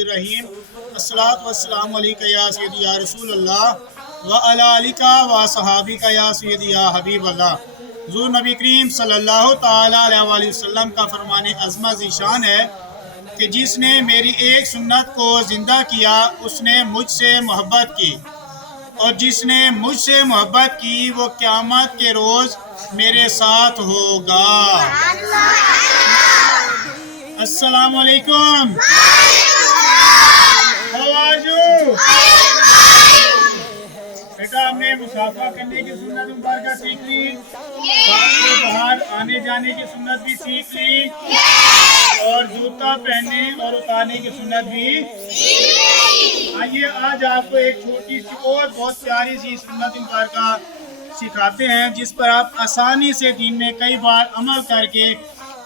बिस्मिल्लाहिर्रहमानिर्रहीम। अस्सलातु वस्सलामु अलैका या सय्यदी या रसूल अल्लाह व अला आलिका व सहाबिका या सय्यदी या हबीब अल्लाह। हुज़ूर नबी करीम सल्लल्लाहु ताला अलैहि वसल्लम का फरमान अज़मत ज़ीशान है कि जिसने मेरी एक सुन्नत को ज़िंदा किया उसने मुझसे मोहब्बत की, और जिसने मुझसे मोहब्बत की वो क़यामत के रोज़ मेरे साथ होगा। अस्सलामु अलैकुम। How are you? बेटा, हमने मुसाफा करने की सुन्नत मुबारक सीख ली, बाहर आने जाने की सुन्नत भी सीख ली, और जूता पहनने और उतारने की सुन्नत भी। आइए आज आपको एक छोटी सी और बहुत प्यारी सी सुन्नत मुबारक सिखाते हैं, जिस पर आप आसानी से दिन में कई बार अमल करके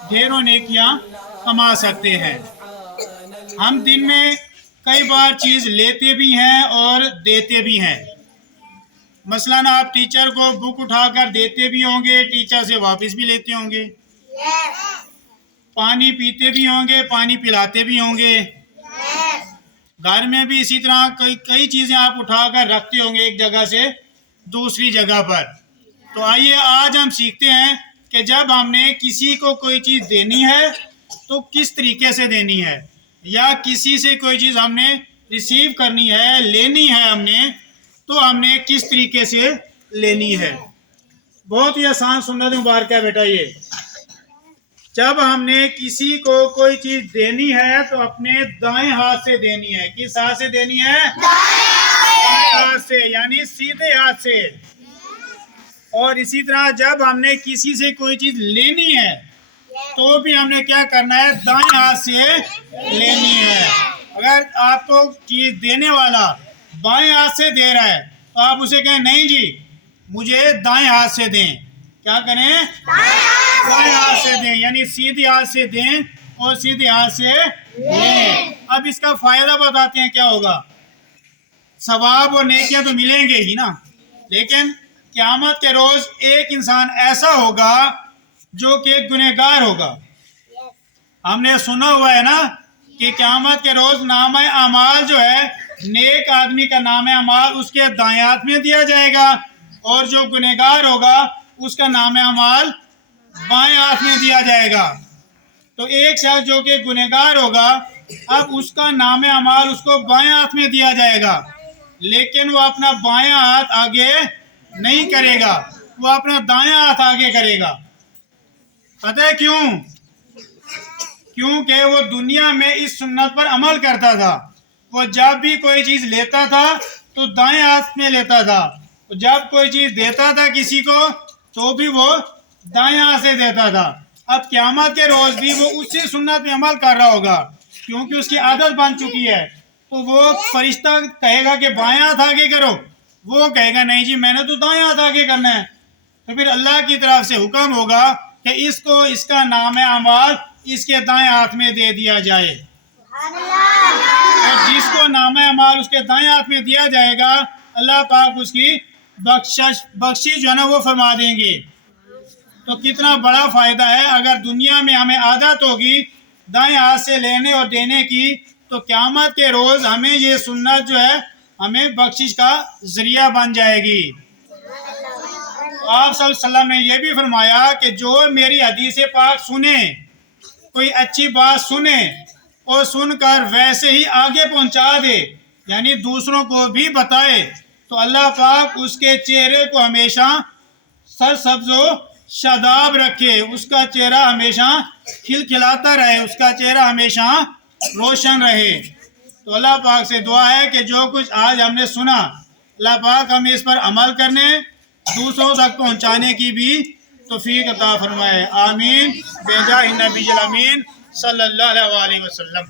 ढेरों नेकियां कमा सकते हैं। हम दिन में कई बार चीज़ लेते भी हैं और देते भी हैं। मसलन आप टीचर को बुक उठाकर देते भी होंगे, टीचर से वापस भी लेते होंगे। पानी पीते भी होंगे, पानी पिलाते भी होंगे। घर में भी इसी तरह कई चीज़ें आप उठाकर रखते होंगे एक जगह से दूसरी जगह पर। तो आइए आज हम सीखते हैं कि जब हमने किसी को कोई चीज़ देनी है तो किस तरीके से देनी है, या किसी से कोई चीज़ हमने रिसीव करनी है, लेनी है हमने, तो हमने किस तरीके से लेनी है। बहुत ही आसान सुन्नत मुबारक है बेटा ये। जब हमने किसी को कोई चीज़ देनी है तो अपने दाएं हाथ से देनी है। किस हाथ से देनी है? दाएं हाथ से, यानी सीधे हाथ से। और इसी तरह जब हमने किसी से कोई चीज़ लेनी है तो भी हमने क्या करना है? दाएं हाथ से लेनी है। अगर आपको चीज़ देने वाला बाएं हाथ से दे रहा है तो आप उसे कहें नहीं जी मुझे दाएं हाथ से दें। क्या करें? दाएं हाथ से दें, यानी सीधे हाथ से दें और सीधे हाथ से लें। अब इसका फायदा बताते हैं क्या होगा। सवाब और नेकियां तो मिलेंगे ही ना, लेकिन क़यामत के रोज एक इंसान ऐसा होगा जो कि गुनहगार होगा। हमने सुना हुआ है ना कि क़यामत के रोज नाम अमाल जो है, नेक आदमी का नाम अमाल उसके दाएं हाथ में दिया जाएगा, और जो गुनहगार होगा उसका नाम अमाल बाएं हाथ में दिया जाएगा। तो एक शख्स जो कि गुनहगार होगा, अब उसका नाम अमाल उसको बाएं हाथ में दिया जाएगा, लेकिन वो अपना बाएं हाथ आगे नहीं करेगा, वो अपना दायां हाथ आगे करेगा। पता है क्यों? क्योंकि वो दुनिया में इस सुन्नत पर अमल करता था। वो जब भी कोई चीज़ लेता था तो दाएं हाथ में लेता था, जब कोई चीज़ देता था किसी को तो भी वो दाएं हाथ से देता था। अब क़यामत के रोज़ भी वो उसी सुन्नत में अमल कर रहा होगा, क्योंकि उसकी आदत बन चुकी है। तो वो फरिश्ता कहेगा कि बाएं हाथ आगे करो, वो कहेगा नहीं जी मैंने तो दाएं हाथ आगे करना है। तो फिर अल्लाह की तरफ से हुक्म होगा कि इसको इसका नाम अमाल इसके दाएं हाथ में दे दिया जाए। और जिसको नाम अमाल उसके दाएं हाथ में दिया जाएगा, अल्लाह पाक उसकी बख्शिश जो है ना वो फरमा देंगे। तो कितना बड़ा फ़ायदा है। अगर दुनिया में हमें आदत होगी दाएं हाथ से लेने और देने की, तो क़यामत के रोज़ हमें ये सुन्नत जो है हमें बख्शिश का ज़रिया बन जाएगी। आप सल्लल्लाहु अलैहि वसल्लम ने यह भी फरमाया कि जो मेरी हदीस पाक सुने, कोई अच्छी बात सुने और सुनकर वैसे ही आगे पहुंचा दे, यानी दूसरों को भी बताए, तो अल्लाह पाक उसके चेहरे को हमेशा सरसब्ज़ शादाब रखे, उसका चेहरा हमेशा खिलखिलाता रहे, उसका चेहरा हमेशा रोशन रहे। तो अल्लाह पाक से दुआ है कि जो कुछ आज हमने सुना, अल्लाह पाक हमें इस पर अमल करने, दूसरों तक पहुंचाने की भी तौफीक अता फरमाए। आमीन। बेजा नबी अमीन सल्लल्लाहु अलैहि वसल्लम।